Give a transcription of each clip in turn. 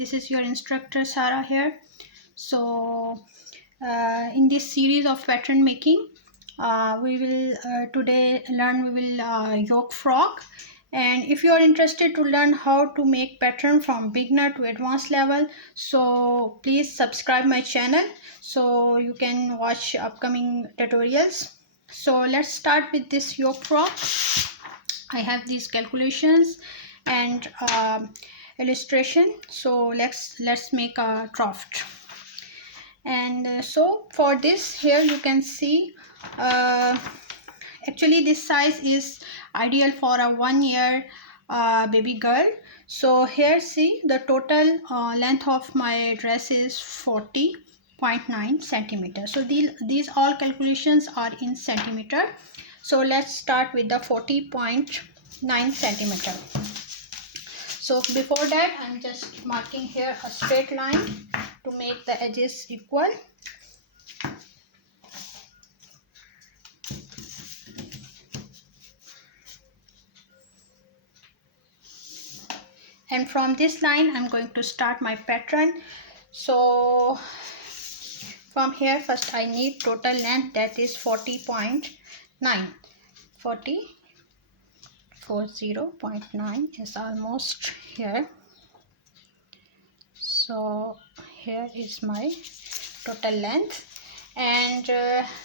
This is your instructor Sarah here. So in this series of pattern making, we will today learn yoke frock. And if you are interested to learn how to make pattern from beginner to advanced level, so please subscribe my channel so you can watch upcoming tutorials. So let's start with this yoke frock. I have these calculations and illustration. So let's make a draft. And so for this, here you can see actually this size is ideal for a 1 year baby girl. So here see the total length of my dress is 40.9 centimeters. So these all calculations are in centimeter. So let's start with the 40.9 centimeter. So before that, I'm just marking here a straight line to make the edges equal. And from this line, I'm going to start my pattern. So from here, first I need total length, that is 40.9. 40.9 is almost here. So here is my total length. And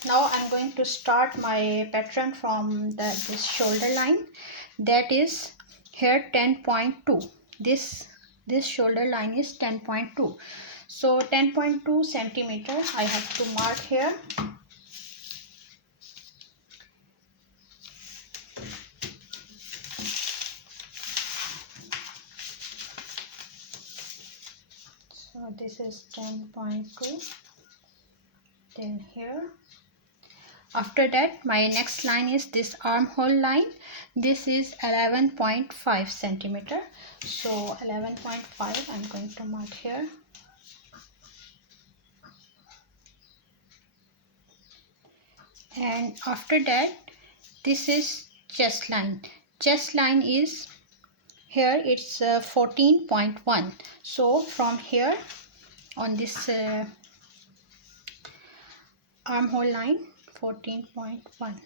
now I'm going to start my pattern from this shoulder line, that is here 10.2. This shoulder line is 10.2. So 10.2 centimeter I have to mark here. So this is 10.2 till here. After that, my next line is this armhole line. This is 11.5 centimeter. So 11.5 I'm going to mark here. And after that, this is chest line. Chest line is here, it's 14.1. So from here on this armhole line, 14.1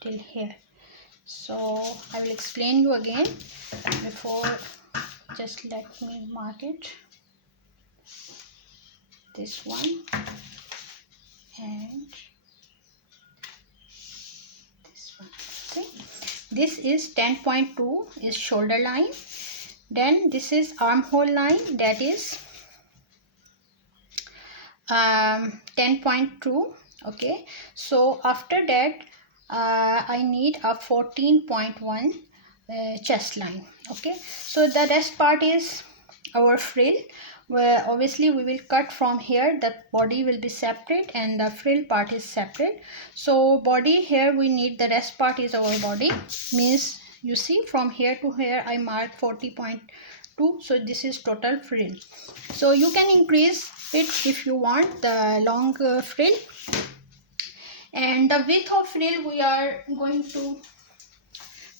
till here. So I will explain you again. Before, just let me mark it. This one and this one. Okay, this is 10.2 is shoulder line. Then this is armhole line, that is 10.2. okay, so after that I need a 14.1 chest line. Okay, so the rest part is our frill, where obviously we will cut from here. The body will be separate and the frill part is separate. So body, here we need the rest part is our body, means you see from here to here I mark 40.2. so this is total frill. So you can increase it if you want the long frill. And the width of frill, we are going to,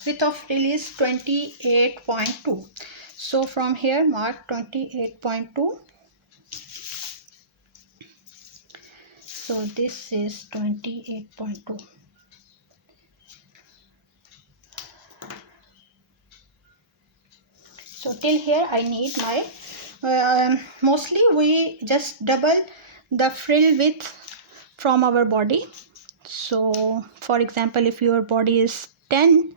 width of frill is 28.2. so from here mark 28.2. so this is 28.2. so till here I need my mostly we just double the frill width from our body. So for example, if your body is 10,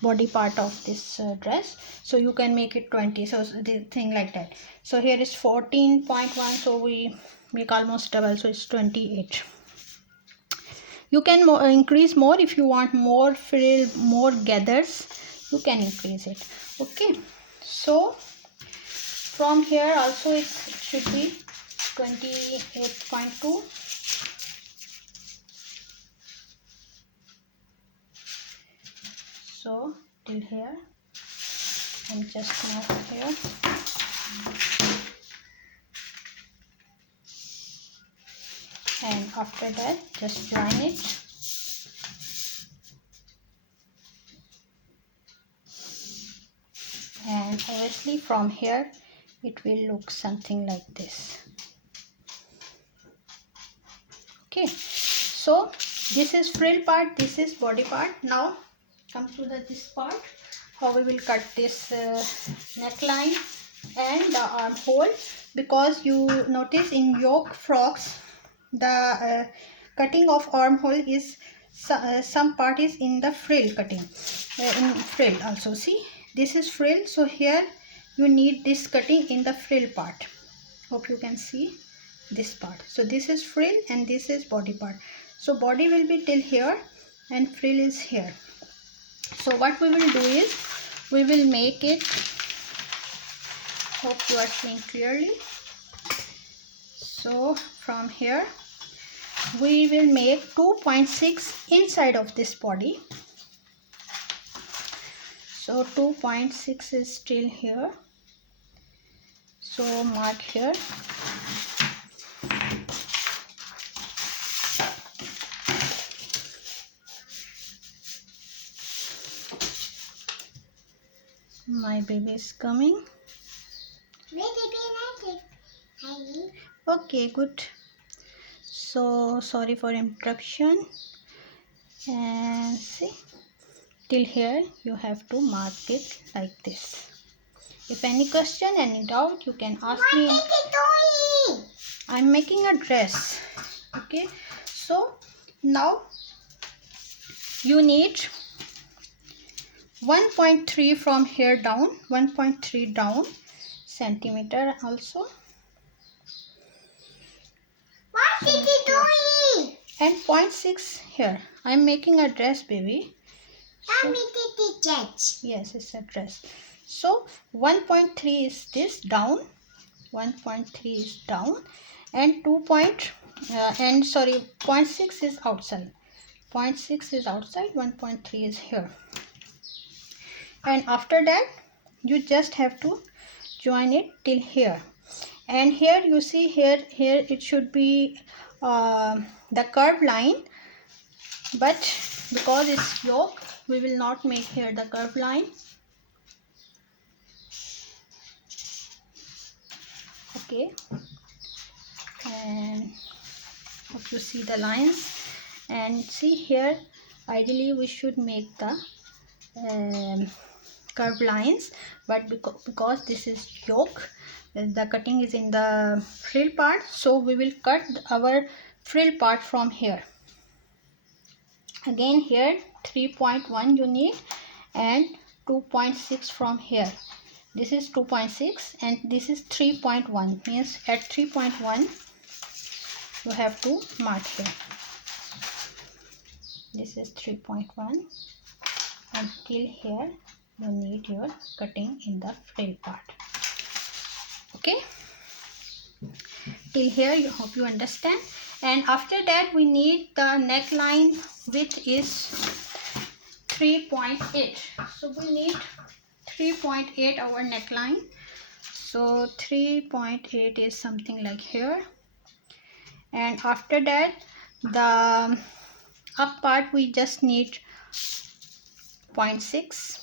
body part of this dress, so you can make it 20. So the thing like that. So here is 14.1, so we make almost double, so it's 28. You can increase more if you want more frill, more gathers, you can increase it. Okay, so from here also it should be 28.2. so till here and just mark here. And after that just join it. And obviously from here it will look something like this. Okay, so this is frill part, this is body part. Now come to this part, how we will cut this neckline and the armhole, because you notice in yoke frocks the cutting of armhole is some part is in the frill cutting, in frill also. See, this is frill, so here you need this cutting in the frill part. Hope you can see this part. So this is frill and this is body part. So body will be till here and frill is here. So what we will do is we will make it, hope you are seeing clearly. So from here we will make 2.6 inside of this body. So 2.6 is still here, so mark here. My baby is coming. Okay, good. So sorry for interruption. And see, till here you have to mark it like this. If any question, any doubt, you can ask me. What is it doing? I'm making a dress. Okay, so now you need 1.3 from here down, 1.3 down centimeter also. What is it doing? And 0.6 here. I'm making a dress, baby. So, yes, it's a dress. So 1.3 is this down, 1.3 is down, and 0.6 is outside. 0.6 is outside, 1.3 is here. And after that you just have to join it till here. And here you see, here it should be the curved line, but because it's yoke, we will not make here the curved line. Okay, and hope you see the lines. And see here, ideally we should make the curved lines, but because this is yoke, the cutting is in the frill part, so we will cut our frill part from here. Again here 3.1 you need, and 2.6 from here. This is 2.6 and this is 3.1, means at 3.1 you have to mark here. This is 3.1, and till here you need your cutting in the frill part. Okay, till here you hope you understand. And after that we need the neckline width is 3.8, so we need 3.8 our neckline. So 3.8 is something like here. And after that the up part we just need 0.6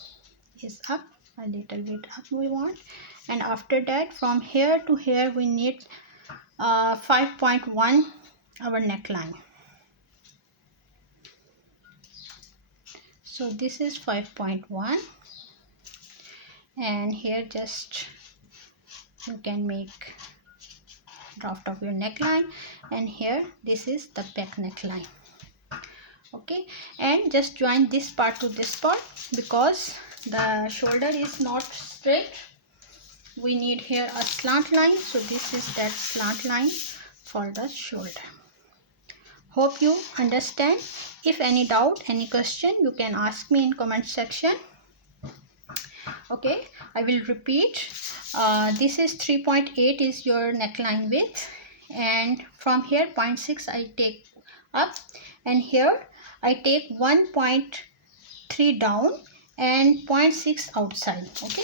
is up, a little bit up we want. And after that from here to here we need 5.1 our neckline. So this is 5.1, and here just you can make draft of your neckline, and here this is the back neckline. Okay, and just join this part to this part, because the shoulder is not straight, we need here a slant line. So this is that slant line for the shoulder. Hope you understand. If any doubt, any question, you can ask me in comment section. Okay, I will repeat. This is 3.8 is your neckline width, and from here 0.6 I take up, and here I take 1.3 down and 0.6 outside. Okay,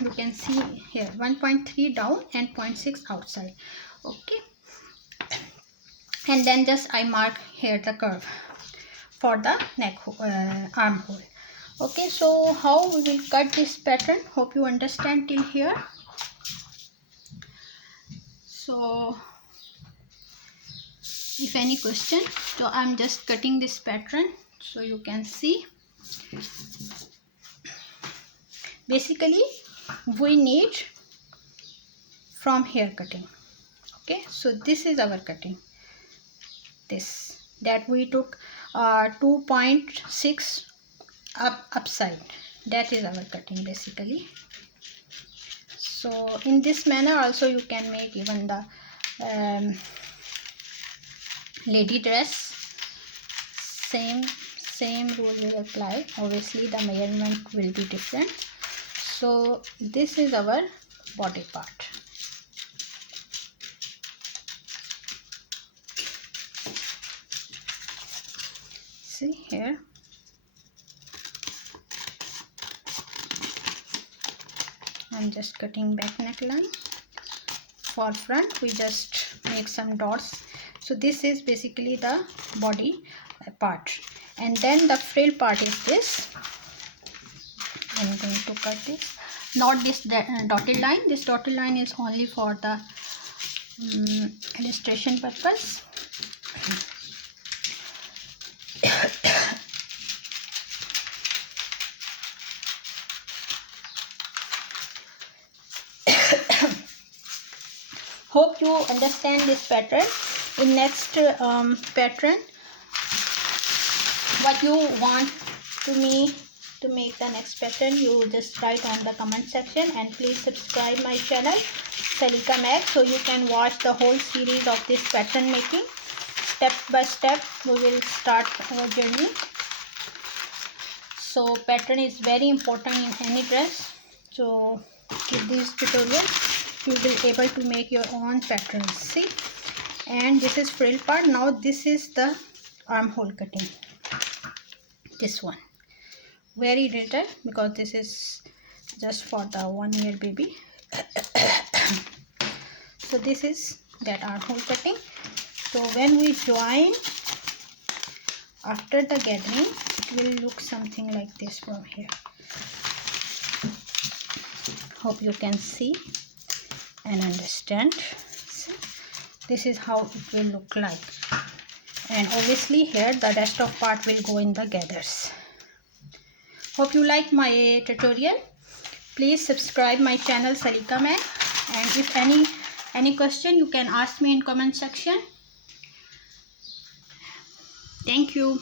you can see here 1.3 down and 0.6 outside. Okay, and then just I mark here the curve for the neck armhole. Okay, so how we will cut this pattern, hope you understand till here. So if any question, so I'm just cutting this pattern so you can see. Basically we need from here cutting. Okay, so this is our cutting, this that we took 2.6 upside, that is our cutting basically. So in this manner also you can make even the lady dress. Same rule will apply. Obviously the measurement will be different. So this is our body part. See here, I'm just cutting back neckline. For front we just make some dots. So this is basically the body part, and then the frill part is this. I'm going to cut this, not this dotted line. This dotted line is only for the illustration purpose. Hope you understand this pattern. In next pattern, what you want me to make the next pattern, you just write on the comment section, and please subscribe my channel Saliqa Mag, so you can watch the whole series of this pattern making. Step by step we will start our journey. So pattern is very important in any dress. So with this tutorial you will be able to make your own patterns. See, and this is frill part. Now this is the armhole cutting. This one very little because this is just for the 1 year baby. So this is that armhole cutting. So when we join after the gathering, it will look something like this from here. Hope you can see and understand. See, this is how it will look like, and obviously here the rest of part will go in the gathers. Hope you like my tutorial. Please subscribe my channel Saliqa Mag, and if any question you can ask me in comment section. Thank you.